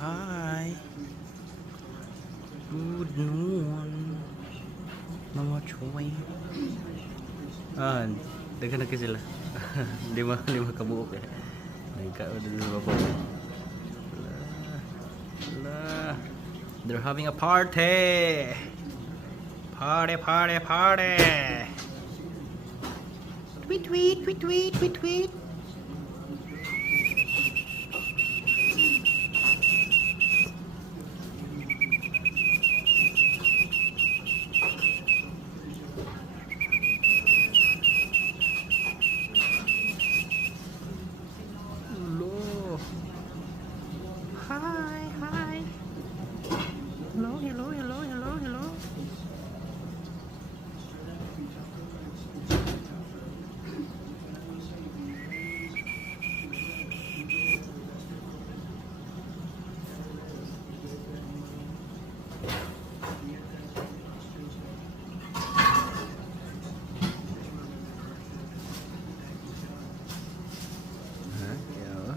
Hi. Good noon. Mga choy. Daghan na sila. lima kabuok eh. Nagkaon na sa babaw. Ala. They're having a party. Party. Tweet. Hello. Hi. Hello. Hả? Dạ.